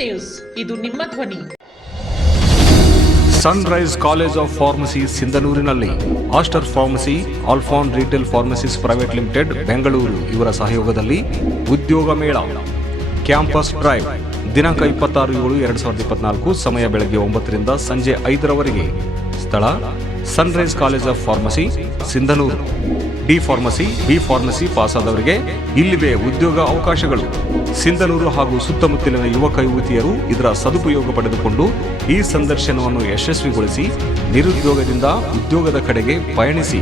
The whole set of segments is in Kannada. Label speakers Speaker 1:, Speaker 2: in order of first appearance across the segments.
Speaker 1: ನ್ಯೂಸ್. ಇದು ನಿಮ್ಮ ಧ್ವನಿ.
Speaker 2: Sunrise college of pharmacy ಸಿಂಧನೂರಿನಲ್ಲಿ. Aster pharmacy Alfaone retail pharmacies private limited Bengaluru. ಇವರ ಸಹಯೋಗದಲ್ಲಿ ಉದ್ಯೋಗ ಮೇಳ. ಕ್ಯಾಂಪಸ್ ಡ್ರೈವ್ ದಿನಾಂಕ ಇಪ್ಪತ್ತಾರು ಏಳು, ಎರಡು ಸಾವಿರದ ಇಪ್ಪತ್ನಾಲ್ಕು, ಸಮಯ ಬೆಳಗ್ಗೆ ಒಂಬತ್ತರಿಂದ ಸಂಜೆ ಐದರವರೆಗೆ. ಸ್ಥಳ Sunrise college of pharmacy Sindhanur D pharmacy B pharmacy ಪಾಸಾದವರಿಗೆ ಇಲ್ಲಿವೆ ಉದ್ಯೋಗ ಅವಕಾಶಗಳು. ಸಿಂಧನೂರು ಹಾಗೂ ಸುತ್ತಮುತ್ತಲಿನ ಯುವಕ ಯುವತಿಯರು ಇದರ ಸದುಪಯೋಗ ಪಡೆದುಕೊಂಡು ಈ ಸಂದರ್ಶನವನ್ನು ಯಶಸ್ವಿಗೊಳಿಸಿ, ನಿರುದ್ಯೋಗದಿಂದ ಉದ್ಯೋಗದ ಕಡೆಗೆ ಪಯಣಿಸಿ.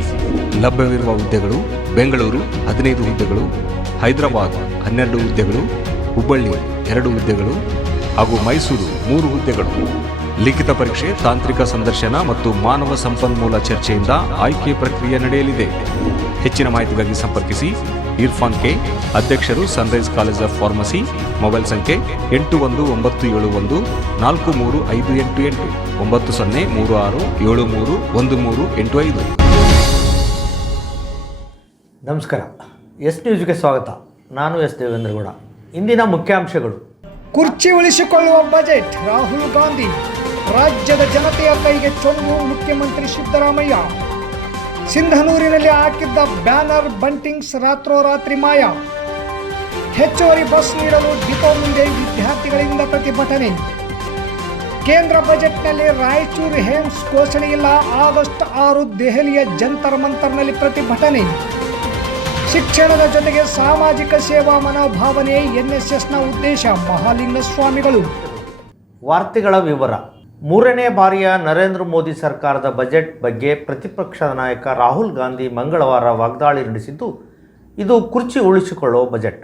Speaker 2: ಲಭ್ಯವಿರುವ ಹುದ್ದೆಗಳು, ಬೆಂಗಳೂರು ಹದಿನೈದು ಹುದ್ದೆಗಳು, ಹೈದರಾಬಾದ್ ಹನ್ನೆರಡು ಹುದ್ದೆಗಳು, ಹುಬ್ಬಳ್ಳಿ ಎರಡು ಹುದ್ದೆಗಳು ಹಾಗೂ ಮೈಸೂರು ಮೂರು ಹುದ್ದೆಗಳು. ಲಿಖಿತ ಪರೀಕ್ಷೆ ತಾಂತ್ರಿಕ ಸಂದರ್ಶನ ಮತ್ತು ಮಾನವ ಸಂಪನ್ಮೂಲ ಚರ್ಚೆಯಿಂದ ಆಯ್ಕೆ ಪ್ರಕ್ರಿಯೆ ನಡೆಯಲಿದೆ. ಹೆಚ್ಚಿನ ಮಾಹಿತಿಗಾಗಿ ಸಂಪರ್ಕಿಸಿ. ಇರ್ಫಾನ್ ಕೆ ಅಧ್ಯಕ್ಷರು Sunrise college of pharmacy mobile ಸಂಖ್ಯೆ ಎಂಟು ಒಂದು ಒಂಬತ್ತು ಏಳು ಒಂದು ನಾಲ್ಕು ಮೂರು ಐದು ಎಂಟು ಎಂಟು ಒಂಬತ್ತು ಸೊನ್ನೆ ಮೂರು ಆರು ಏಳು ಮೂರು ಒಂದು ಮೂರು ಎಂಟು ಐದು.
Speaker 3: ನಮಸ್ಕಾರ. ಎಸ್ ನ್ಯೂಸ್ಗೆ ಸ್ವಾಗತ. ನಾನು ಎಸ್ ದೇವೇಂದ್ರಗೌಡ ಇಂದಿನ ಮುಖ್ಯಾಂಶಗಳು.
Speaker 4: ಕುರ್ಚಿ ಉಳಿಸಿಕೊಳ್ಳುವ ಬಜೆಟ್ ರಾಹುಲ್ ಗಾಂಧಿ. ರಾಜ್ಯದ ಜನತೆಯ ಕೈಗೆ ಚೊಂಬು ಮುಖ್ಯಮಂತ್ರಿ ಸಿದ್ದರಾಮಯ್ಯ. ಸಿಂಧನೂರಿನಲ್ಲಿ ಹಾಕಿದ್ದ ಬ್ಯಾನರ್ ಬಂಟಿಂಗ್ಸ್ ರಾತ್ರೋರಾತ್ರಿ ಮಾಯ. ಹೆಚ್ಚುವರಿ ಬಸ್ ನೀಡಲು ಡಿಪೋ ಮುಂದೆ ವಿದ್ಯಾರ್ಥಿಗಳಿಂದ ಪ್ರತಿಭಟನೆ. ಕೇಂದ್ರ ಬಜೆಟ್ನಲ್ಲಿ ರಾಯಚೂರು ಹೇಮ್ಸ್ ಇಲ್ಲ. ಆಗಸ್ಟ್ ಆರು ದೆಹಲಿಯ ಜಂತರ್ ಮಂತರ್ನಲ್ಲಿ ಪ್ರತಿಭಟನೆ. ಶಿಕ್ಷಣದ ಜೊತೆಗೆ ಸಾಮಾಜಿಕ ಸೇವಾ ಮನೋಭಾವನೆ ಎನ್ಎಸ್ಎಸ್ನ ಉದ್ದೇಶ ಮಹಾಲಿಂಗ ಸ್ವಾಮಿಗಳು
Speaker 3: ವಾರ್ತೆಗಳ ವಿವರ. ಮೂರನೇ ಬಾರಿಯ ನರೇಂದ್ರ ಮೋದಿ ಸರ್ಕಾರದ ಬಜೆಟ್ ಬಗ್ಗೆ ಪ್ರತಿಪಕ್ಷದ ನಾಯಕ ರಾಹುಲ್ ಗಾಂಧಿ ಮಂಗಳವಾರ ವಾಗ್ದಾಳಿ ನಡೆಸಿದ್ದು, ಇದು ಕುರ್ಚಿ ಉಳಿಸಿಕೊಳ್ಳುವ ಬಜೆಟ್.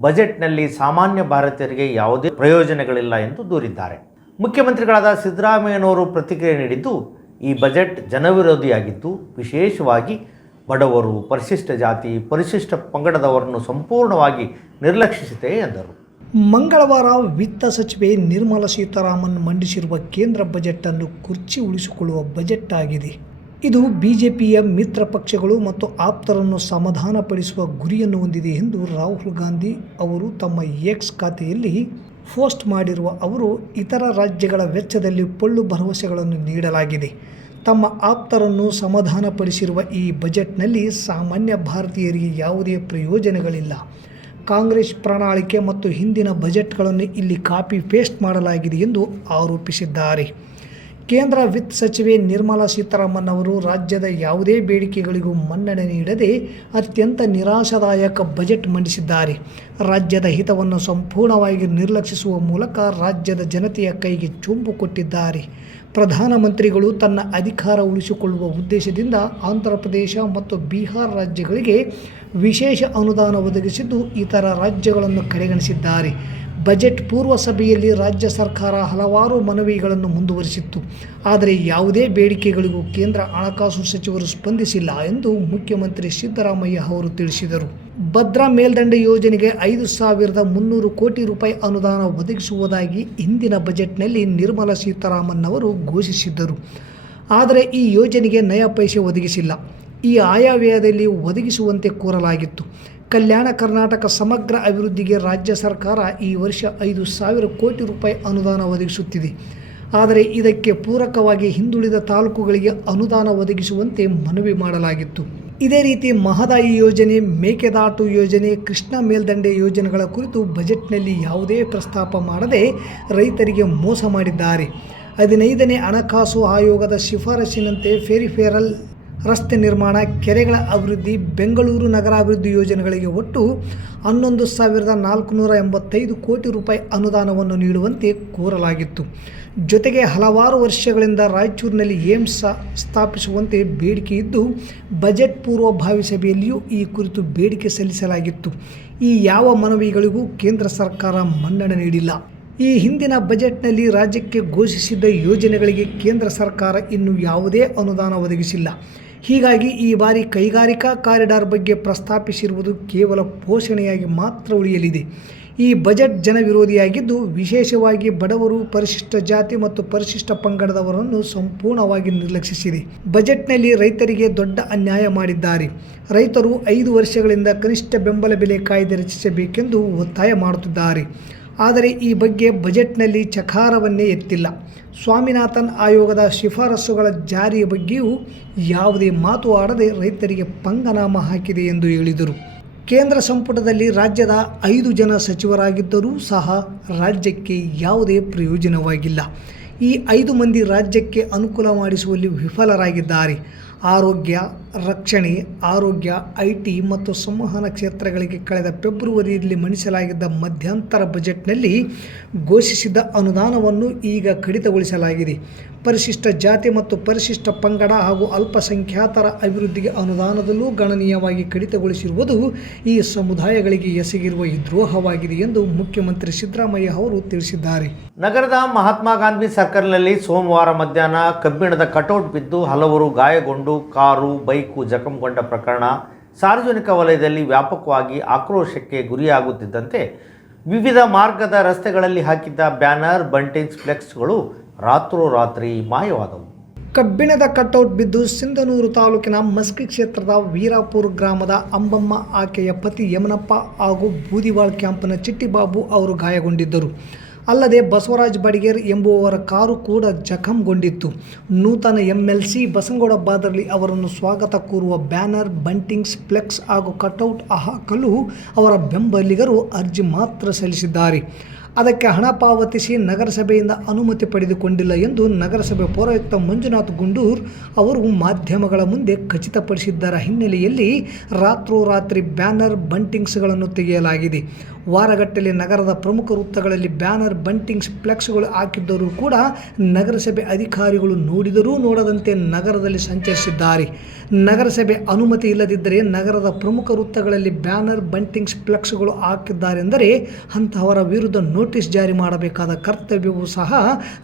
Speaker 3: ಬಜೆಟ್ನಲ್ಲಿ ಸಾಮಾನ್ಯ ಭಾರತೀಯರಿಗೆ ಯಾವುದೇ ಪ್ರಯೋಜನಗಳಿಲ್ಲ ಎಂದು ದೂರಿದ್ದಾರೆ. ಮುಖ್ಯಮಂತ್ರಿಗಳಾದ ಸಿದ್ದರಾಮಯ್ಯನವರು ಪ್ರತಿಕ್ರಿಯೆ ನೀಡಿದ್ದು, ಈ ಬಜೆಟ್ ಜನವಿರೋಧಿಯಾಗಿದ್ದು, ವಿಶೇಷವಾಗಿ ಬಡವರು, ಪರಿಶಿಷ್ಟ ಜಾತಿ, ಪರಿಶಿಷ್ಟ ಪಂಗಡದವರನ್ನು ಸಂಪೂರ್ಣವಾಗಿ ನಿರ್ಲಕ್ಷಿಸಿದೆ ಎಂದರು.
Speaker 4: ಮಂಗಳವಾರ ವಿತ್ತ ಸಚಿವೆ ನಿರ್ಮಲಾ ಸೀತಾರಾಮನ್ ಮಂಡಿಸಿರುವ ಕೇಂದ್ರ ಬಜೆಟ್ ಅನ್ನು ಕುರ್ಚಿ ಉಳಿಸಿಕೊಳ್ಳುವ ಬಜೆಟ್ ಆಗಿದೆ. ಇದು ಬಿಜೆಪಿಯ ಮಿತ್ರ ಪಕ್ಷಗಳು ಮತ್ತು ಆಪ್ತರನ್ನು ಸಮಾಧಾನಪಡಿಸುವ ಗುರಿಯನ್ನು ಹೊಂದಿದೆ ಎಂದು ರಾಹುಲ್ ಗಾಂಧಿ ಅವರು ತಮ್ಮ ಎಕ್ಸ್ ಖಾತೆಯಲ್ಲಿ ಪೋಸ್ಟ್ ಮಾಡಿರುವ ಅವರು, ಇತರ ರಾಜ್ಯಗಳ ವೆಚ್ಚದಲ್ಲಿ ಪೊಳ್ಳು ಭರವಸೆಗಳನ್ನು ನೀಡಲಾಗಿದೆ. ತಮ್ಮ ಆಪ್ತರನ್ನು ಸಮಾಧಾನಪಡಿಸಿರುವ ಈ ಬಜೆಟ್ನಲ್ಲಿ ಸಾಮಾನ್ಯ ಭಾರತೀಯರಿಗೆ ಯಾವುದೇ ಪ್ರಯೋಜನಗಳಿಲ್ಲ. ಕಾಂಗ್ರೆಸ್ ಪ್ರಣಾಳಿಕೆ ಮತ್ತು ಹಿಂದಿನ ಬಜೆಟ್ಗಳನ್ನು ಇಲ್ಲಿ ಕಾಪಿ ಪೇಸ್ಟ್ ಮಾಡಲಾಗಿದೆ ಎಂದು ಆರೋಪಿಸಿದ್ದಾರೆ. ಕೇಂದ್ರ ವಿತ್ತ ಸಚಿವೆ ನಿರ್ಮಲಾ ಸೀತಾರಾಮನ್ ಅವರು ರಾಜ್ಯದ ಯಾವುದೇ ಬೇಡಿಕೆಗಳಿಗೂ ಮನ್ನಣೆ ನೀಡದೆ ಅತ್ಯಂತ ನಿರಾಶಾದಾಯಕ ಬಜೆಟ್ ಮಂಡಿಸಿದ್ದಾರೆ. ರಾಜ್ಯದ ಹಿತವನ್ನು ಸಂಪೂರ್ಣವಾಗಿ ನಿರ್ಲಕ್ಷಿಸುವ ಮೂಲಕ ರಾಜ್ಯದ ಜನತೆಯ ಕೈಗೆ ಚುಂಬು ಕೊಟ್ಟಿದ್ದಾರೆ. ಪ್ರಧಾನಮಂತ್ರಿಗಳು ತನ್ನ ಅಧಿಕಾರ ಉಳಿಸಿಕೊಳ್ಳುವ ಉದ್ದೇಶದಿಂದ ಆಂಧ್ರ ಪ್ರದೇಶ ಮತ್ತು ಬಿಹಾರ ರಾಜ್ಯಗಳಿಗೆ ವಿಶೇಷ ಅನುದಾನ ಒದಗಿಸಿದ್ದು ಇತರ ರಾಜ್ಯಗಳನ್ನು ಕಡೆಗಣಿಸಿದ್ದಾರೆ. ಬಜೆಟ್ ಪೂರ್ವ ಸಭೆಯಲ್ಲಿ ರಾಜ್ಯ ಸರ್ಕಾರ ಹಲವಾರು ಮನವಿಗಳನ್ನು ಮುಂದುವರಿಸಿತ್ತು. ಆದರೆ ಯಾವುದೇ ಬೇಡಿಕೆಗಳಿಗೂ ಕೇಂದ್ರ ಹಣಕಾಸು ಸಚಿವರು ಸ್ಪಂದಿಸಿಲ್ಲ ಎಂದು ಮುಖ್ಯಮಂತ್ರಿ ಸಿದ್ದರಾಮಯ್ಯ ಅವರು ತಿಳಿಸಿದರು. ಭದ್ರಾ ಮೇಲ್ದಂಡೆ ಯೋಜನೆಗೆ ಐದು ಸಾವಿರದ ಮುನ್ನೂರು ಕೋಟಿ ರೂಪಾಯಿ ಅನುದಾನ ಒದಗಿಸುವುದಾಗಿ ಹಿಂದಿನ ಬಜೆಟ್ನಲ್ಲಿ ನಿರ್ಮಲಾ ಸೀತಾರಾಮನ್ ಅವರು ಘೋಷಿಸಿದ್ದರು. ಆದರೆ ಈ ಯೋಜನೆಗೆ ನಯ ಪೈಸೆ ಒದಗಿಸಿಲ್ಲ. ಈ ಆಯವ್ಯಯದಲ್ಲಿ ಒದಗಿಸುವಂತೆ ಕೋರಲಾಗಿತ್ತು. ಕಲ್ಯಾಣ ಕರ್ನಾಟಕ ಸಮಗ್ರ ಅಭಿವೃದ್ಧಿಗೆ ರಾಜ್ಯ ಸರ್ಕಾರ ಈ ವರ್ಷ ಐದು ಸಾವಿರ ಕೋಟಿ ರೂಪಾಯಿ ಅನುದಾನ ಒದಗಿಸುತ್ತಿದೆ. ಆದರೆ ಇದಕ್ಕೆ ಪೂರಕವಾಗಿ ಹಿಂದುಳಿದ ತಾಲೂಕುಗಳಿಗೆ ಅನುದಾನ ಒದಗಿಸುವಂತೆ ಮನವಿ ಮಾಡಲಾಗಿತ್ತು. ಇದೇ ರೀತಿ ಮಹದಾಯಿ ಯೋಜನೆ, ಮೇಕೆದಾಟು ಯೋಜನೆ, ಕೃಷ್ಣ ಮೇಲ್ದಂಡೆ ಯೋಜನೆಗಳ ಕುರಿತು ಬಜೆಟ್ನಲ್ಲಿ ಯಾವುದೇ ಪ್ರಸ್ತಾಪ ಮಾಡದೆ ರೈತರಿಗೆ ಮೋಸ ಮಾಡಿದ್ದಾರೆ. ಹದಿನೈದನೇ ಹಣಕಾಸು ಆಯೋಗದ ಶಿಫಾರಸಿನಂತೆ ಫೆರಿಫೆರಲ್ ರಸ್ತೆ ನಿರ್ಮಾಣ, ಕೆರೆಗಳ ಅಭಿವೃದ್ಧಿ, ಬೆಂಗಳೂರು ನಗರಾಭಿವೃದ್ಧಿ ಯೋಜನೆಗಳಿಗೆ ಒಟ್ಟು ಹನ್ನೊಂದು ಸಾವಿರದ ನಾಲ್ಕುನೂರ ಎಂಬತ್ತೈದು ಕೋಟಿ ರೂಪಾಯಿ ಅನುದಾನವನ್ನು ನೀಡುವಂತೆ ಕೋರಲಾಗಿತ್ತು. ಜೊತೆಗೆ ಹಲವಾರು ವರ್ಷಗಳಿಂದ ರಾಯಚೂರಿನಲ್ಲಿ ಏಮ್ಸ್ ಸ್ಥಾಪಿಸುವಂತೆ ಬೇಡಿಕೆ ಇದ್ದು, ಬಜೆಟ್ ಪೂರ್ವಭಾವಿ ಸಭೆಯಲ್ಲಿಯೂ ಈ ಕುರಿತು ಬೇಡಿಕೆ ಸಲ್ಲಿಸಲಾಗಿತ್ತು. ಈ ಯಾವ ಮನವಿಗಳಿಗೂ ಕೇಂದ್ರ ಸರ್ಕಾರ ಮನ್ನಣೆ ನೀಡಿಲ್ಲ. ಈ ಹಿಂದಿನ ಬಜೆಟ್ನಲ್ಲಿ ರಾಜ್ಯಕ್ಕೆ ಘೋಷಿಸಿದ್ದ ಯೋಜನೆಗಳಿಗೆ ಕೇಂದ್ರ ಸರ್ಕಾರ ಇನ್ನು ಯಾವುದೇ ಅನುದಾನ ಒದಗಿಸಿಲ್ಲ. ಹೀಗಾಗಿ ಈ ಬಾರಿ ಕೈಗಾರಿಕಾ ಕಾರಿಡಾರ್ ಬಗ್ಗೆ ಪ್ರಸ್ತಾಪಿಸಿರುವುದು ಕೇವಲ ಪೋಷಣೆಯಾಗಿ ಮಾತ್ರ ಉಳಿಯಲಿದೆ. ಈ ಬಜೆಟ್ ಜನವಿರೋಧಿಯಾಗಿದ್ದು, ವಿಶೇಷವಾಗಿ ಬಡವರು, ಪರಿಶಿಷ್ಟ ಜಾತಿ ಮತ್ತು ಪರಿಶಿಷ್ಟ ಪಂಗಡದವರನ್ನು ಸಂಪೂರ್ಣವಾಗಿ ನಿರ್ಲಕ್ಷಿಸಿದೆ. ಬಜೆಟ್ನಲ್ಲಿ ರೈತರಿಗೆ ದೊಡ್ಡ ಅನ್ಯಾಯ ಮಾಡಿದ್ದಾರೆ. ರೈತರು ಐದು ವರ್ಷಗಳಿಂದ ಕನಿಷ್ಠ ಬೆಂಬಲ ಬೆಲೆ ಕಾಯ್ದೆ ರಚಿಸಬೇಕೆಂದು ಒತ್ತಾಯ ಮಾಡುತ್ತಿದ್ದಾರೆ. ಆದರೆ ಈ ಬಗ್ಗೆ ಬಜೆಟ್ನಲ್ಲಿ ಚಕಾರವನ್ನೇ ಎತ್ತಿಲ್ಲ. ಸ್ವಾಮಿನಾಥನ್ ಆಯೋಗದ ಶಿಫಾರಸುಗಳ ಜಾರಿಯ ಬಗ್ಗೆಯೂ ಯಾವುದೇ ಮಾತು ಆಡದೆ ರೈತರಿಗೆ ಪಂಗನಾಮ ಹಾಕಿದೆ ಎಂದು ಹೇಳಿದರು. ಕೇಂದ್ರ ಸಂಪುಟದಲ್ಲಿ ರಾಜ್ಯದ ಐದು ಜನ ಸಚಿವರಾಗಿದ್ದರೂ ಸಹ ರಾಜ್ಯಕ್ಕೆ ಯಾವುದೇ ಪ್ರಯೋಜನವಾಗಿಲ್ಲ. ಈ ಐದು ಮಂದಿ ರಾಜ್ಯಕ್ಕೆ ಅನುಕೂಲ ಮಾಡಿಸುವಲ್ಲಿ ವಿಫಲರಾಗಿದ್ದಾರೆ. ಆರೋಗ್ಯ, ರಕ್ಷಣೆ, ಆರೋಗ್ಯ, ಐ ಟಿ ಮತ್ತು ಸಂವಹನ ಕ್ಷೇತ್ರಗಳಿಗೆ ಕಳೆದ ಫೆಬ್ರವರಿಯಲ್ಲಿ ಮಂಡಿಸಲಾಗಿದ್ದ ಮಧ್ಯಂತರ ಬಜೆಟ್ನಲ್ಲಿ ಘೋಷಿಸಿದ ಅನುದಾನವನ್ನು ಈಗ ಕಡಿತಗೊಳಿಸಲಾಗಿದೆ. ಪರಿಶಿಷ್ಟ ಜಾತಿ ಮತ್ತು ಪರಿಶಿಷ್ಟ ಪಂಗಡ ಹಾಗೂ ಅಲ್ಪಸಂಖ್ಯಾತರ ಅಭಿವೃದ್ಧಿಗೆ ಅನುದಾನದಲ್ಲೂ ಗಣನೀಯವಾಗಿ ಕಡಿತಗೊಳಿಸಿರುವುದು ಈ ಸಮುದಾಯಗಳಿಗೆ ಎಸಗಿರುವ ದ್ರೋಹವಾಗಿದೆ ಎಂದು ಮುಖ್ಯಮಂತ್ರಿ ಸಿದ್ದರಾಮಯ್ಯ ಅವರು ತಿಳಿಸಿದ್ದಾರೆ.
Speaker 3: ನಗರದ ಮಹಾತ್ಮ ಗಾಂಧಿ ಸರ್ಕಲ್ನಲ್ಲಿ ಸೋಮವಾರ ಮಧ್ಯಾಹ್ನ ಕಬ್ಬಿಣದ ಕಟೌಟ್ ಬಿದ್ದು ಹಲವರು ಗಾಯಗೊಂಡು ಕಾರು, ಬೈಕು ಜಖಂಗೊಂಡ ಪ್ರಕರಣ ಸಾರ್ವಜನಿಕ ವಲಯದಲ್ಲಿ ವ್ಯಾಪಕವಾಗಿ ಆಕ್ರೋಶಕ್ಕೆ ಗುರಿಯಾಗುತ್ತಿದ್ದಂತೆ ವಿವಿಧ ಮಾರ್ಗದ ರಸ್ತೆಗಳಲ್ಲಿ ಹಾಕಿದ್ದ ಬ್ಯಾನರ್ ಬಂಟಿಂಗ್ಸ್ ಫ್ಲೆಕ್ಸ್ಗಳು ರಾತ್ರೋರಾತ್ರಿ ಮಾಯವಾದವು.
Speaker 4: ಕಬ್ಬಿಣದ ಕಟೌಟ್ ಬಿದ್ದು ಸಿಂಧನೂರು ತಾಲೂಕಿನ ಮಸ್ಕಿ ಕ್ಷೇತ್ರದ ವೀರಾಪುರ ಗ್ರಾಮದ ಅಂಬಮ್ಮ ಆಕೆಯ ಪತಿ ಯಮನಪ್ಪ ಹಾಗೂ ಬೂದಿವಾಳ್ ಕ್ಯಾಂಪ್ನ ಚಿಟ್ಟಿಬಾಬು ಅವರು ಗಾಯಗೊಂಡಿದ್ದರು. ಅಲ್ಲದೆ ಬಸವರಾಜ್ ಬಡಿಗೇರ್ ಎಂಬುವವರ ಕಾರು ಕೂಡ ಜಖಂಗೊಂಡಿತ್ತು. ನೂತನ ಎಂಎಲ್ಸಿ ಬಸಂಗೌಡ ಬಾದರ್ಲಿ ಅವರನ್ನು ಸ್ವಾಗತ ಕೋರುವ ಬ್ಯಾನರ್, ಬಂಟಿಂಗ್ಸ್, ಫ್ಲೆಕ್ಸ್ ಹಾಗೂ ಕಟೌಟ್ ಹಾಕಲು ಅವರ ಬೆಂಬಲಿಗರು ಅರ್ಜಿ ಮಾತ್ರ ಸಲ್ಲಿಸಿದ್ದಾರೆ. ಅದಕ್ಕೆ ಹಣ ಪಾವತಿಸಿ ನಗರಸಭೆಯಿಂದ ಅನುಮತಿ ಪಡೆದುಕೊಂಡಿಲ್ಲ ಎಂದು ನಗರಸಭೆ ಪೌರಾಯುಕ್ತ ಮಂಜುನಾಥ್ ಗುಂಡೂರ್ ಅವರು ಮಾಧ್ಯಮಗಳ ಮುಂದೆ ಖಚಿತಪಡಿಸಿದ್ದರ ಹಿನ್ನೆಲೆಯಲ್ಲಿ ರಾತ್ರೋರಾತ್ರಿ ಬ್ಯಾನರ್ ಬಂಟಿಂಗ್ಸ್ಗಳನ್ನು ತೆಗೆಯಲಾಗಿದೆ. ವಾರಗಟ್ಟಲೆ ನಗರದ ಪ್ರಮುಖ ವೃತ್ತಗಳಲ್ಲಿ ಬ್ಯಾನರ್, ಬಂಟಿಂಗ್ಸ್, ಫ್ಲೆಕ್ಸ್ಗಳು ಹಾಕಿದ್ದರೂ ಕೂಡ ನಗರಸಭೆ ಅಧಿಕಾರಿಗಳು ನೋಡಿದರೂ ನೋಡದಂತೆ ನಗರದಲ್ಲಿ ಸಂಚರಿಸಿದ್ದಾರೆ. ನಗರಸಭೆ ಅನುಮತಿ ಇಲ್ಲದಿದ್ದರೆ ನಗರದ ಪ್ರಮುಖ ವೃತ್ತಗಳಲ್ಲಿ ಬ್ಯಾನರ್, ಬಂಟಿಂಗ್ಸ್, ಫ್ಲೆಕ್ಸ್ಗಳು ಹಾಕಿದ್ದಾರೆಂದರೆ ಅಂತಹವರ ವಿರುದ್ಧ ನೋಟಿಸ್ ಜಾರಿ ಮಾಡಬೇಕಾದ ಕರ್ತವ್ಯವೂ ಸಹ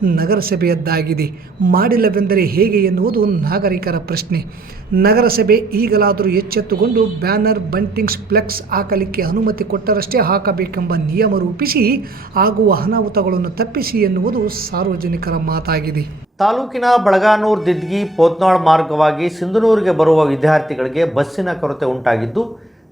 Speaker 4: ನಗರಸಭೆಯದ್ದಾಗಿದೆ. ಮಾಡಿಲ್ಲವೆಂದರೆ ಹೇಗೆ ಎನ್ನುವುದು ನಾಗರಿಕರ ಪ್ರಶ್ನೆ. ನಗರಸಭೆ ಈಗಲಾದರೂ ಎಚ್ಚೆತ್ತುಕೊಂಡು ಬ್ಯಾನರ್ ಬಂಟಿಂಗ್ಸ್ ಫ್ಲೆಕ್ಸ್ ಹಾಕಲಿಕ್ಕೆ ಅನುಮತಿ ಕೊಟ್ಟರಷ್ಟೇ ಹಾಕಬೇಕೆಂಬ ನಿಯಮ ರೂಪಿಸಿ ಆಗುವ ಅನಾಹುತಗಳನ್ನು ತಪ್ಪಿಸಿ ಎನ್ನುವುದು ಸಾರ್ವಜನಿಕರ ಮಾತಾಗಿದೆ.
Speaker 3: ತಾಲೂಕಿನ ಬಳಗಾನೂರು, ದಿದ್ಗಿ, ಪೋತ್ನಾಳ್ ಮಾರ್ಗವಾಗಿ ಸಿಂಧನೂರಿಗೆ ಬರುವ ವಿದ್ಯಾರ್ಥಿಗಳಿಗೆ ಬಸ್ಸಿನ ಕೊರತೆ ಉಂಟಾಗಿದ್ದು,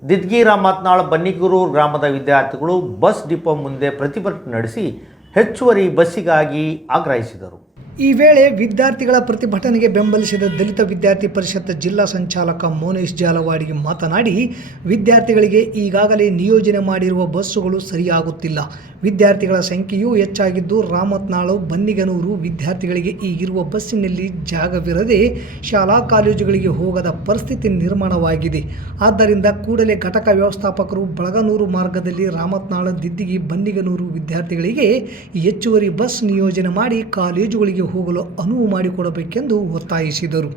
Speaker 3: ದಿದ್ಗಿ ರಾಮತ್ನಾಳ್ ಬನ್ನಿಗೂರೂರು ಗ್ರಾಮದ ವಿದ್ಯಾರ್ಥಿಗಳು ಬಸ್ ಡಿಪೋ ಮುಂದೆ ಪ್ರತಿಭಟನೆ ನಡೆಸಿ ಹೆಚ್ಚುವರಿ ಬಸ್ಸಿಗಾಗಿ ಆಗ್ರಹಿಸಿದರು.
Speaker 4: ಈ ವೇಳೆ ವಿದ್ಯಾರ್ಥಿಗಳ ಪ್ರತಿಭಟನೆಗೆ ಬೆಂಬಲಿಸಿದ ದಲಿತ ವಿದ್ಯಾರ್ಥಿ ಪರಿಷತ್ ಜಿಲ್ಲಾ ಸಂಚಾಲಕ ಮೋನೇಶ್ ಜಾಲವಾಡಿಗೆ ಮಾತನಾಡಿ, ವಿದ್ಯಾರ್ಥಿಗಳಿಗೆ ಈಗಾಗಲೇ ನಿಯೋಜನೆ ಮಾಡಿರುವ ಬಸ್ಸುಗಳು ಸರಿಯಾಗುತ್ತಿಲ್ಲ. ವಿದ್ಯಾರ್ಥಿಗಳ ಸಂಖ್ಯೆಯೂ ಹೆಚ್ಚಾಗಿದ್ದು ರಾಮತ್ನಾಳು, ಬನ್ನಿಗನೂರು ವಿದ್ಯಾರ್ಥಿಗಳಿಗೆ ಈಗಿರುವ ಬಸ್ಸಿನಲ್ಲಿ ಜಾಗವಿರದೆ ಶಾಲಾ ಕಾಲೇಜುಗಳಿಗೆ ಹೋಗದ ಪರಿಸ್ಥಿತಿ ನಿರ್ಮಾಣವಾಗಿದೆ. ಆದ್ದರಿಂದ ಕೂಡಲೇ ಘಟಕ ವ್ಯವಸ್ಥಾಪಕರು ಬಳಗನೂರು ಮಾರ್ಗದಲ್ಲಿ ರಾಮತ್ನಾಳ ದಿದ್ದಿಗಿ ಬನ್ನಿಗನೂರು ವಿದ್ಯಾರ್ಥಿಗಳಿಗೆ ಹೆಚ್ಚುವರಿ ಬಸ್ ನಿಯೋಜನೆ ಮಾಡಿ ಕಾಲೇಜುಗಳಿಗೆ ಹೋಗಲು ಅನುವು ಮಾಡಿಕೊಡಬೇಕೆಂದು ಒತ್ತಾಯಿಸಿದರು.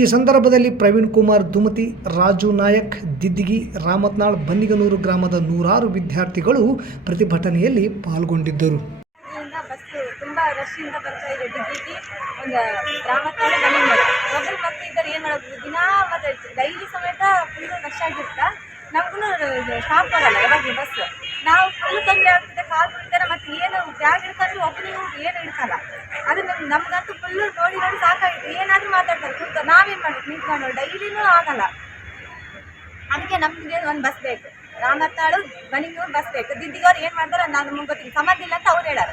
Speaker 4: ಈ ಸಂದರ್ಭದಲ್ಲಿ ಪ್ರವೀಣ್ ಕುಮಾರ್, ದುಮತಿ, ರಾಜು ನಾಯಕ್, ದಿದ್ದಿಗಿ ರಾಮತ್ನಾಳ್ ಬನ್ನಿಗನೂರು ಗ್ರಾಮದ ನೂರಾರು ವಿದ್ಯಾರ್ಥಿಗಳು ಪ್ರತಿಭಟನೆಯಲ್ಲಿ ಪಾಲ್ಗೊಂಡಿದ್ದರು.
Speaker 5: ಡೈಲಿ ಸಮೇತ ಸ್ಟಾಪ್ ಆಗಲ್ಲ ಯಾವಾಗ ಬಸ್ ನಾವು ಫುಲ್ ತೊಂದರೆ ಆಗ್ತದೆ, ಕಾಲು ತುಳಿತಾರೆ ಮತ್ತೆ ಏನು ಬ್ಯಾಗ್ ಹಿಡ್ಕೊಂಡು ಒಬ್ಬನಿಗೂ ಏನು ಹಿಡ್ಕಲ್ಲ ಅದು ನಮ್ಗೆ ನಮ್ಗಂತೂ ಫುಲ್ ನೋಡಿ ನೋಡಿ ಸಾಕಾಗಿತ್ತು ಏನಾದರೂ ಮಾತಾಡ್ತಾರೆ ಕೂತು ನಾವೇನು ಮಾಡ್ಬೇಕು ನಿಂತ್ಕೊಂಡು ಡೈಲಿನೂ ಆಗಲ್ಲ. ಅದಕ್ಕೆ ನಮ್ಗೆ ಒಂದು ಬಸ್ ಬೇಕು. ರಾಮತ್ತಾಳು ಮನೆಗೂ ಬಸ್ ಬೇಕು. ದಿದ್ದಿಗವ್ರು ಏನು ಮಾಡ್ತಾರೆ ನಾನು ನಮ್ಗೆ ಗೊತ್ತಿಲ್ಲ. ಸಮಾಧಿ ಇಲ್ಲ ಅಂತ ಅವ್ರು ಹೇಳಾರ.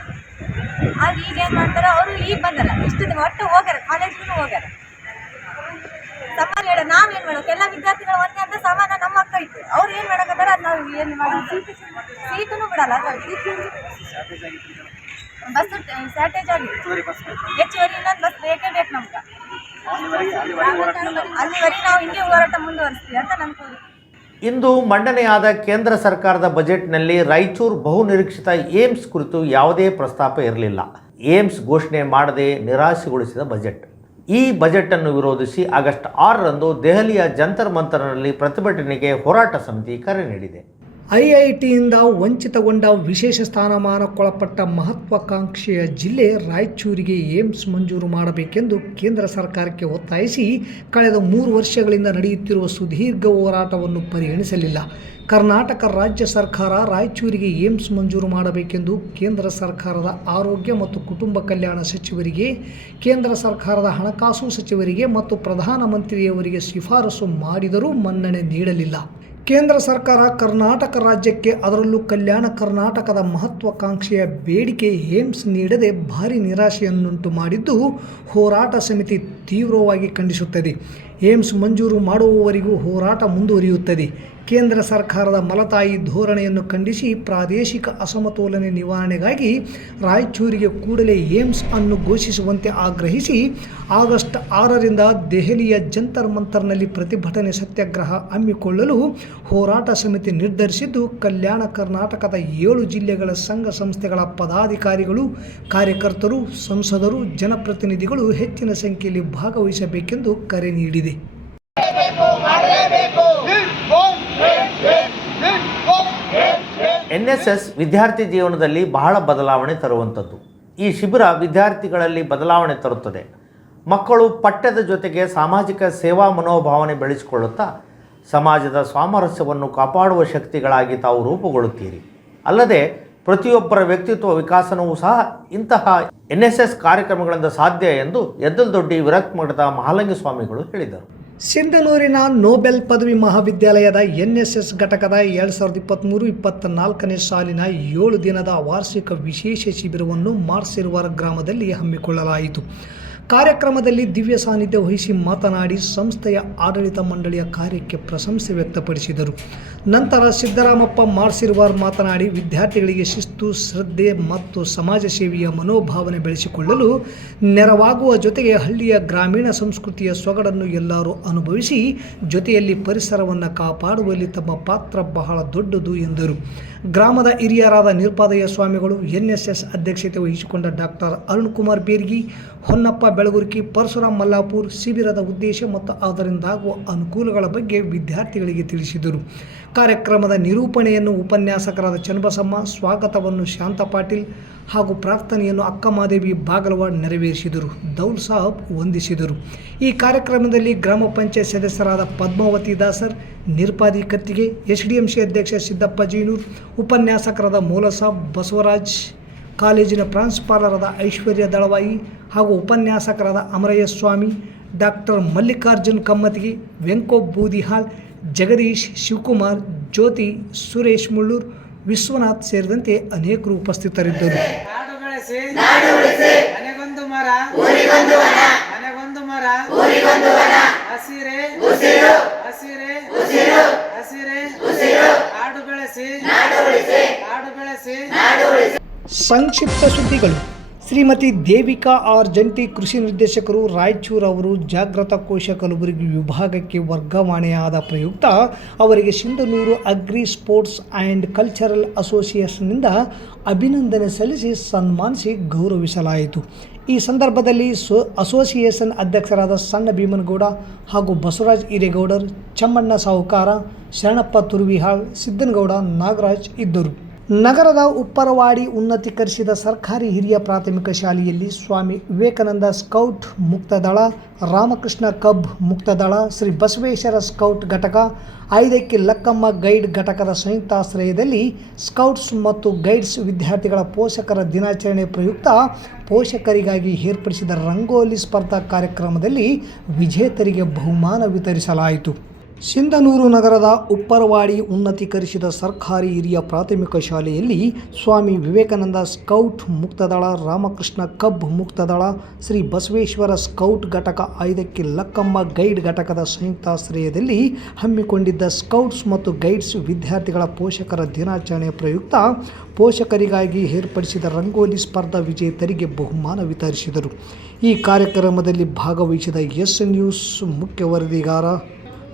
Speaker 5: ಆಗ ಈಗ ಏನು ಮಾಡ್ತಾರೆ, ಅವರು ಈಗ ಬಂದಲ್ಲ ಇಷ್ಟು ದಿನ ಒಟ್ಟು ಹೋಗ್ಯಾರ ಕಾಲೇಜ್ಗೂ ಹೋಗ್ಯಾರ. ಸಮಾನ ಹೇಳ ನಾವೇನು ಮಾಡೋಕೆ ಎಲ್ಲ ವಿದ್ಯಾರ್ಥಿಗಳು ಒಂದೇ ಅಂತ ಸಮಾನ ನಮ್ಮ ಅಕ್ಕ ಇತ್ತು. ಅವ್ರು ಏನು ಮಾಡಕತ್ತಾರ ಅದು ನಾವು ಏನು ಮಾಡೋದು? ಸೀಟನ್ನು ಬಿಡಲ್ಲ. ಬಸ್ ಶಾರ್ಟೇಜ್ ಆಗಿ ಹೆಚ್ಚುವರಿ ಇನ್ನೊಂದು ಬಸ್ ಬೇಕೇ ಬೇಕು ನಮ್ಗೆ. ಅಲ್ಲಿವರೆಗೆ ನಾವು ಹಿಂಗೆ ಹೋರಾಟ ಮುಂದುವರಿಸ್ತೀವಿ ಅಂತ ನನ್ನ ಕೋರಿಕೆ.
Speaker 3: ಇಂದು ಮಂಡನೆಯಾದ ಕೇಂದ್ರ ಸರ್ಕಾರದ ಬಜೆಟ್ನಲ್ಲಿ ರಾಯಚೂರು ಬಹುನಿರೀಕ್ಷಿತ ಏಮ್ಸ್ ಕುರಿತು ಯಾವುದೇ ಪ್ರಸ್ತಾಪ ಇರಲಿಲ್ಲ. ಏಮ್ಸ್ ಘೋಷಣೆ ಮಾಡದೆ ನಿರಾಸೆಗೊಳಿಸಿದ ಬಜೆಟ್. ಈ ಬಜೆಟನ್ನು ವಿರೋಧಿಸಿ ಆಗಸ್ಟ್ ಆರರಂದು ದೆಹಲಿಯ ಜಂತರ್ ಮಂತರ್ನಲ್ಲಿ ಪ್ರತಿಭಟನೆಗೆ ಹೋರಾಟ ಸಮಿತಿ ಕರೆ ನೀಡಿದೆ.
Speaker 4: ಐಐಟಿಯಿಂದ ವಂಚಿತಗೊಂಡ ವಿಶೇಷ ಸ್ಥಾನಮಾನಕ್ಕೊಳಪಟ್ಟ ಮಹತ್ವಾಕಾಂಕ್ಷೆಯ ಜಿಲ್ಲೆ ರಾಯಚೂರಿಗೆ ಏಮ್ಸ್ ಮಂಜೂರು ಮಾಡಬೇಕೆಂದು ಕೇಂದ್ರ ಸರ್ಕಾರಕ್ಕೆ ಒತ್ತಾಯಿಸಿ ಕಳೆದ ಮೂರು ವರ್ಷಗಳಿಂದ ನಡೆಯುತ್ತಿರುವ ಸುದೀರ್ಘ ಹೋರಾಟವನ್ನು ಪರಿಗಣಿಸಲಿಲ್ಲ. ಕರ್ನಾಟಕ ರಾಜ್ಯ ಸರ್ಕಾರ ರಾಯಚೂರಿಗೆ ಏಮ್ಸ್ ಮಂಜೂರು ಮಾಡಬೇಕೆಂದು ಕೇಂದ್ರ ಸರ್ಕಾರದ ಆರೋಗ್ಯ ಮತ್ತು ಕುಟುಂಬ ಕಲ್ಯಾಣ ಸಚಿವರಿಗೆ, ಕೇಂದ್ರ ಸರ್ಕಾರದ ಹಣಕಾಸು ಸಚಿವರಿಗೆ ಮತ್ತು ಪ್ರಧಾನಮಂತ್ರಿಯವರಿಗೆ ಶಿಫಾರಸು ಮಾಡಿದರೂ ಮನ್ನಣೆ ನೀಡಲಿಲ್ಲ. ಕೇಂದ್ರ ಸರ್ಕಾರ ಕರ್ನಾಟಕ ರಾಜ್ಯಕ್ಕೆ ಅದರಲ್ಲೂ ಕಲ್ಯಾಣ ಕರ್ನಾಟಕದ ಮಹತ್ವಾಕಾಂಕ್ಷೆಯ ಬೇಡಿಕೆ ಏಮ್ಸ್ ನೀಡದೆ ಭಾರಿ ನಿರಾಶೆಯನ್ನುಂಟು ಮಾಡಿದ್ದು ಹೋರಾಟ ಸಮಿತಿ ತೀವ್ರವಾಗಿ ಖಂಡಿಸುತ್ತದೆ. ಏಮ್ಸ್ ಮಂಜೂರು ಮಾಡುವವರೆಗೂ ಹೋರಾಟ ಮುಂದುವರಿಯುತ್ತದೆ. ಕೇಂದ್ರ ಸರ್ಕಾರದ ಮಲತಾಯಿ ಧೋರಣೆಯನ್ನು ಖಂಡಿಸಿ ಪ್ರಾದೇಶಿಕ ಅಸಮತೋಲನೆ ನಿವಾರಣೆಗಾಗಿ ರಾಯಚೂರಿಗೆ ಕೂಡಲೇ ಏಮ್ಸ್ ಅನ್ನು ಘೋಷಿಸುವಂತೆ ಆಗ್ರಹಿಸಿ ಆಗಸ್ಟ್ ಆರರಿಂದ ದೆಹಲಿಯ ಜಂತರ್ ಮಂತರ್ನಲ್ಲಿ ಪ್ರತಿಭಟನೆ ಸತ್ಯಾಗ್ರಹ ಹಮ್ಮಿಕೊಳ್ಳಲು ಹೋರಾಟ ಸಮಿತಿ ನಿರ್ಧರಿಸಿದ್ದು, ಕಲ್ಯಾಣ ಕರ್ನಾಟಕದ ಏಳು ಜಿಲ್ಲೆಗಳ ಸಂಘ ಸಂಸ್ಥೆಗಳ ಪದಾಧಿಕಾರಿಗಳು, ಕಾರ್ಯಕರ್ತರು, ಸಂಸದರು, ಜನಪ್ರತಿನಿಧಿಗಳು ಹೆಚ್ಚಿನ ಸಂಖ್ಯೆಯಲ್ಲಿ ಭಾಗವಹಿಸಬೇಕೆಂದು ಕರೆ ನೀಡಿದೆ.
Speaker 3: ಎನ್ ಎಸ್ ಎಸ್ ವಿದ್ಯಾರ್ಥಿ ಜೀವನದಲ್ಲಿ ಬಹಳ ಬದಲಾವಣೆ ತರುವಂಥದ್ದು. ಈ ಶಿಬಿರ ವಿದ್ಯಾರ್ಥಿಗಳಲ್ಲಿ ಬದಲಾವಣೆ ತರುತ್ತದೆ. ಮಕ್ಕಳು ಪಠ್ಯದ ಜೊತೆಗೆ ಸಾಮಾಜಿಕ ಸೇವಾ ಮನೋಭಾವನೆ ಬೆಳೆಸಿಕೊಳ್ಳುತ್ತಾ ಸಮಾಜದ ಸಾಮರಸ್ಯವನ್ನು ಕಾಪಾಡುವ ಶಕ್ತಿಗಳಾಗಿ ತಾವು ರೂಪುಗೊಳ್ಳುತ್ತೀರಿ. ಅಲ್ಲದೆ ಪ್ರತಿಯೊಬ್ಬರ ವ್ಯಕ್ತಿತ್ವ ವಿಕಾಸನವೂ ಸಹ ಇಂತಹ ಎನ್ ಎಸ್ ಎಸ್ ಕಾರ್ಯಕ್ರಮಗಳಿಂದ ಸಾಧ್ಯ ಎಂದು ಎದ್ದಲ್ದೊಡ್ಡಿ ವಿರಕ್ತ ಮಠದ ಮಹಾಲಂಗಿ ಸ್ವಾಮಿಗಳು ಹೇಳಿದರು.
Speaker 4: ಸಿಂಧನೂರಿನ ನೋಬೆಲ್ ಪದವಿ ಮಹಾವಿದ್ಯಾಲಯದ ಎನ್ ಎಸ್ ಎಸ್ ಘಟಕದ ಎರಡು ಸಾವಿರದ ಇಪ್ಪತ್ತ್ಮೂರು ಇಪ್ಪತ್ತ ನಾಲ್ಕನೇ ಸಾಲಿನ ಏಳು ದಿನದ ವಾರ್ಷಿಕ ವಿಶೇಷ ಶಿಬಿರವನ್ನು ಮಾರ್ಸಿರುವರ ಗ್ರಾಮದಲ್ಲಿ ಹಮ್ಮಿಕೊಳ್ಳಲಾಯಿತು. ಕಾರ್ಯಕ್ರಮದಲ್ಲಿ ದಿವ್ಯ ಸಾನ್ನಿಧ್ಯ ವಹಿಸಿ ಮಾತನಾಡಿ ಸಂಸ್ಥೆಯ ಆಡಳಿತ ಮಂಡಳಿಯ ಕಾರ್ಯಕ್ಕೆ ಪ್ರಶಂಸೆ ವ್ಯಕ್ತಪಡಿಸಿದರು. ನಂತರ ಸಿದ್ದರಾಮಪ್ಪ ಮಾರ್ಸಿರ್ವಾರ್ ಮಾತನಾಡಿ, ವಿದ್ಯಾರ್ಥಿಗಳಿಗೆ ಶಿಸ್ತು, ಶ್ರದ್ಧೆ ಮತ್ತು ಸಮಾಜ ಸೇವೆಯ ಮನೋಭಾವನೆ ಬೆಳೆಸಿಕೊಳ್ಳಲು ನೆರವಾಗುವ ಜೊತೆಗೆ ಹಳ್ಳಿಯ ಗ್ರಾಮೀಣ ಸಂಸ್ಕೃತಿಯ ಸೊಗಡನ್ನು ಎಲ್ಲರೂ ಅನುಭವಿಸಿ, ಜೊತೆಯಲ್ಲಿ ಪರಿಸರವನ್ನು ಕಾಪಾಡುವಲ್ಲಿ ತಮ್ಮ ಪಾತ್ರ ಬಹಳ ದೊಡ್ಡದು ಎಂದರು. ಗ್ರಾಮದ ಹಿರಿಯರಾದ ನಿರ್ಪಾದಯ್ಯ ಸ್ವಾಮಿಗಳು, ಎನ್ಎಸ್ಎಸ್ ಎಸ್ ಎಸ್ ಅಧ್ಯಕ್ಷತೆ ವಹಿಸಿಕೊಂಡ ಡಾಕ್ಟರ್ ಅರುಣ್ ಕುಮಾರ್ ಬೇರ್ಗಿ ಹೊನ್ನಪ್ಪ ಬೆಳಗುರ್ಕಿ ಪರಶುರಾಮ್ ಮಲ್ಲಾಪುರ್, ಶಿಬಿರದ ಉದ್ದೇಶ ಮತ್ತು ಅದರಿಂದಾಗುವ ಅನುಕೂಲಗಳ ಬಗ್ಗೆ ವಿದ್ಯಾರ್ಥಿಗಳಿಗೆ ತಿಳಿಸಿದರು. ಕಾರ್ಯಕ್ರಮದ ನಿರೂಪಣೆಯನ್ನು ಉಪನ್ಯಾಸಕರಾದ ಚನ್ನಬಸಮ್ಮ, ಸ್ವಾಗತವನ್ನು ಶಾಂತ ಪಾಟೀಲ್ ಹಾಗೂ ಪ್ರಾರ್ಥನೆಯನ್ನು ಅಕ್ಕಮಾದೇವಿ ಬಾಗಲವಾಡ್ ನೆರವೇರಿಸಿದರು, ದೌಲ್ ಸಾಹಬ್ ವಂದಿಸಿದರು. ಈ ಕಾರ್ಯಕ್ರಮದಲ್ಲಿ ಗ್ರಾಮ ಪಂಚಾಯತ್ ಸದಸ್ಯರಾದ ಪದ್ಮಾವತಿ ದಾಸರ್, ನಿರ್ಪಾದಿ ಕತ್ತಿಗೆ ಎಸ್ ಡಿ ಎಂ ಸಿ ಅಧ್ಯಕ್ಷ ಸಿದ್ದಪ್ಪ ಜೀನೂರ್, ಉಪನ್ಯಾಸಕರಾದ ಮೂಲಸಾಬ್ ಬಸವರಾಜ್, ಕಾಲೇಜಿನ ಪ್ರಾಂಶುಪಾಲರಾದ ಐಶ್ವರ್ಯ ದಳವಾಯಿ ಹಾಗೂ ಉಪನ್ಯಾಸಕರಾದ ಅಮರಯ್ಯ ಸ್ವಾಮಿ, ಡಾಕ್ಟರ್ ಮಲ್ಲಿಕಾರ್ಜುನ್ ಕಮ್ಮತಿಗೆ ವೆಂಕೋ ಬೂದಿಹಾಳ್ ಜಗದೀಶ್ ಶಿವಕುಮಾರ್ ಜ್ಯೋತಿ ಸುರೇಶ್ ಮುಳ್ಳೂರ್ ವಿಶ್ವನಾಥ್ ಸೇರಿದಂತೆ ಅನೇಕರು ಉಪಸ್ಥಿತರಿದ್ದರು.
Speaker 6: ನಾಡು ಬೆಳೆಸಿ ಮನೆಗೊಂದು ಮರ ಮನೆಗೊಂದು ಮರ ಹಸಿರೆ ಹಸಿರೆ ಹಸಿರೆ ಕಾಡು ಬೆಳೆಸಿ ಕಾಡು ಬೆಳೆಸಿ
Speaker 4: ಸಂಕ್ಷಿಪ್ತ ಸುದ್ದಿಗಳು. ಶ್ರೀಮತಿ ದೇವಿಕಾ ಆರ್ ಜಂಟಿ ಕೃಷಿ ನಿರ್ದೇಶಕರು ರಾಯಚೂರು ಅವರು ಜಾಗೃತ ಕೋಶ ಕಲಬುರಗಿ ವಿಭಾಗಕ್ಕೆ ವರ್ಗಾವಣೆಯಾದ ಪ್ರಯುಕ್ತ ಅವರಿಗೆ Sindhanur agri sports and cultural ಅಸೋಸಿಯೇಷನ್ನಿಂದ ಅಭಿನಂದನೆ ಸಲ್ಲಿಸಿ ಸನ್ಮಾನಿಸಿ ಗೌರವಿಸಲಾಯಿತು. ಈ ಸಂದರ್ಭದಲ್ಲಿ ಸೋ ಅಸೋಸಿಯೇಷನ್ ಅಧ್ಯಕ್ಷರಾದ ಸಣ್ಣ ಭೀಮನಗೌಡ ಹಾಗೂ ಬಸವರಾಜ್ ಹಿರೇಗೌಡರ್, ಚಮ್ಮಣ್ಣ ಸಾಹುಕಾರ ಶರಣಪ್ಪ ತುರುವಿಹಾಳ್, ಸಿದ್ದನಗೌಡ ನಾಗರಾಜ್ ಇದ್ದರು. ನಗರದ ಉಪ್ಪರವಾಡಿ ಉನ್ನತೀಕರಿಸಿದ ಸರ್ಕಾರಿ ಹಿರಿಯ ಪ್ರಾಥಮಿಕ ಶಾಲೆಯಲ್ಲಿ ಸ್ವಾಮಿ ವಿವೇಕಾನಂದ ಸ್ಕೌಟ್ ಮುಕ್ತದಳ, ರಾಮಕೃಷ್ಣ ಕಬ್ ಮುಕ್ತದಳ, ಶ್ರೀ ಬಸವೇಶ್ವರ ಸ್ಕೌಟ್ ಘಟಕ, ಐದಕ್ಕೆ ಲಕ್ಕಮ್ಮ ಗೈಡ್ ಘಟಕದ ಸಂಯುಕ್ತಾಶ್ರಯದಲ್ಲಿ ಸ್ಕೌಟ್ಸ್ ಮತ್ತು ಗೈಡ್ಸ್ ವಿದ್ಯಾರ್ಥಿಗಳ ಪೋಷಕರ ದಿನಾಚರಣೆ ಪ್ರಯುಕ್ತ ಪೋಷಕರಿಗಾಗಿ ಏರ್ಪಡಿಸಿದ ರಂಗೋಲಿ ಸ್ಪರ್ಧಾ ಕಾರ್ಯಕ್ರಮದಲ್ಲಿ ವಿಜೇತರಿಗೆ ಬಹುಮಾನ ವಿತರಿಸಲಾಯಿತು. ಸಿಂಧನೂರು ನಗರದ ಉಪ್ಪರವಾಡಿ ಉನ್ನತೀಕರಿಸಿದ ಸರ್ಕಾರಿ ಹಿರಿಯ ಪ್ರಾಥಮಿಕ ಶಾಲೆಯಲ್ಲಿ ಸ್ವಾಮಿ ವಿವೇಕಾನಂದ ಸ್ಕೌಟ್ ಮುಕ್ತದಳ, ರಾಮಕೃಷ್ಣ ಕಬ್ ಮುಕ್ತದಳ, ಶ್ರೀ ಬಸವೇಶ್ವರ ಸ್ಕೌಟ್ ಘಟಕ ಐದಕ್ಕೆ ಲಕ್ಕಮ್ಮ ಗೈಡ್ ಘಟಕದ ಸಂಯುಕ್ತಾಶ್ರಯದಲ್ಲಿ ಹಮ್ಮಿಕೊಂಡಿದ್ದ ಸ್ಕೌಟ್ಸ್ ಮತ್ತು ಗೈಡ್ಸ್ ವಿದ್ಯಾರ್ಥಿಗಳ ಪೋಷಕರ ದಿನಾಚರಣೆ ಪ್ರಯುಕ್ತ ಪೋಷಕರಿಗಾಗಿ ಏರ್ಪಡಿಸಿದ ರಂಗೋಲಿ ಸ್ಪರ್ಧಾ ವಿಜೇತರಿಗೆ ಬಹುಮಾನ ವಿತರಿಸಿದರು. ಈ ಕಾರ್ಯಕ್ರಮದಲ್ಲಿ ಭಾಗವಹಿಸಿದ ಎಸ್ ನ್ಯೂಸ್ ಮುಖ್ಯ ವರದಿಗಾರ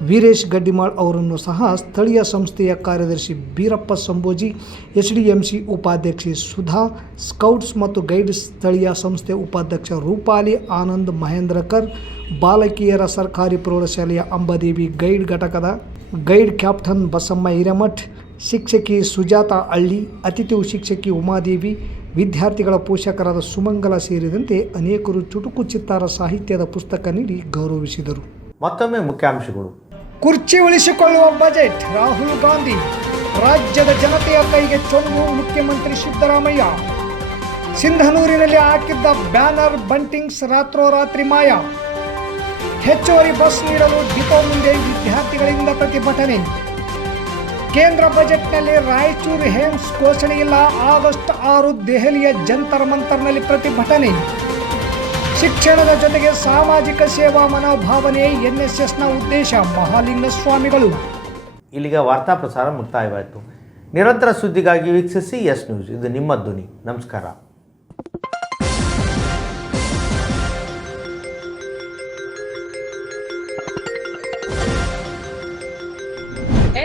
Speaker 4: ವೀರೇಶ್ ಗಡ್ಡಿಮಾಳ್ ಅವರನ್ನು ಸಹ ಸ್ಥಳೀಯ ಸಂಸ್ಥೆಯ ಕಾರ್ಯದರ್ಶಿ Beerappa Samboji, H D M C ಉಪಾಧ್ಯಕ್ಷೆ ಸುಧಾ, ಸ್ಕೌಟ್ಸ್ ಮತ್ತು ಗೈಡ್ಸ್ ಸ್ಥಳೀಯ ಸಂಸ್ಥೆ ಉಪಾಧ್ಯಕ್ಷ ರೂಪಾಲಿ ಆನಂದ್ ಮಹೇಂದ್ರಕರ್, ಬಾಲಕಿಯರ ಸರ್ಕಾರಿ ಪ್ರೌಢಶಾಲೆಯ ಅಂಬಾದೇವಿ ಗೈಡ್ ಘಟಕದ ಗೈಡ್ ಕ್ಯಾಪ್ಟನ್ ಬಸಮ್ಮ ಹಿರೇಮಠ್, ಶಿಕ್ಷಕಿ ಸುಜಾತ ಹಳ್ಳಿ, ಅತಿಥಿ ಶಿಕ್ಷಕಿ ಉಮಾದೇವಿ, ವಿದ್ಯಾರ್ಥಿಗಳ ಪೋಷಕರಾದ ಸುಮಂಗಲ ಸೇರಿದಂತೆ ಅನೇಕರು ಚುಟುಕು ಚಿತ್ತಾರ ಸಾಹಿತ್ಯದ ಪುಸ್ತಕ ನೀಡಿ ಗೌರವಿಸಿದರು.
Speaker 3: ಮತ್ತೊಮ್ಮೆ ಮುಖ್ಯಾಂಶಗಳು.
Speaker 4: ಕುರ್ಚಿ ಉಳಿಸಿಕೊಳ್ಳುವ ಬಜೆಟ್, ರಾಹುಲ್ ಗಾಂಧಿ, ರಾಜ್ಯದ ಜನತೆಯ ಕೈಗೆ ಚೊಂಬು ಮುಖ್ಯಮಂತ್ರಿ ಸಿದ್ದರಾಮಯ್ಯ. ಸಿಂಧನೂರಿನಲ್ಲಿ ಹಾಕಿದ್ದ ಬ್ಯಾನರ್ ಬಂಟಿಂಗ್ಸ್ ರಾತ್ರೋರಾತ್ರಿ ಮಾಯ. ಹೆಚ್ಚುವರಿ ಬಸ್ ನೀಡಲು ಡಿಪೋ ಮುಂದೆ ವಿದ್ಯಾರ್ಥಿಗಳಿಂದ ಪ್ರತಿಭಟನೆ. ಕೇಂದ್ರ ಬಜೆಟ್ನಲ್ಲಿ ರಾಯಚೂರು ಹೇಮ್ಸ್ ಘೋಷಣೆ ಇಲ್ಲ, ಆಗಸ್ಟ್ ಆರು ದೆಹಲಿಯ ಜಂತರ್ ಮಂತರ್ನಲ್ಲಿ ಪ್ರತಿಭಟನೆ. ಶಿಕ್ಷಣದ ಜೊತೆಗೆ ಸಾಮಾಜಿಕ ಸೇವಾ ಮನೋಭಾವನೆ ಎನ್ಎಸ್ಎಸ್ನ ಉದ್ದೇಶ ಮಹಾಲಿಂಗ ಸ್ವಾಮಿಗಳು.
Speaker 3: ಇಲ್ಲಿಗೆ ವಾರ್ತಾ ಪ್ರಸಾರ ಮುಕ್ತಾಯವಾಯಿತು. ನಿರಂತರ ಸುದ್ದಿಗಾಗಿ ವೀಕ್ಷಿಸಿ ಎಸ್ ನ್ಯೂಸ್. ಇದು ನಿಮ್ಮ ಧ್ವನಿ. ನಮಸ್ಕಾರ.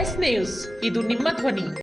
Speaker 1: S news. ಇದು ನಿಮ್ಮ ಧ್ವನಿ.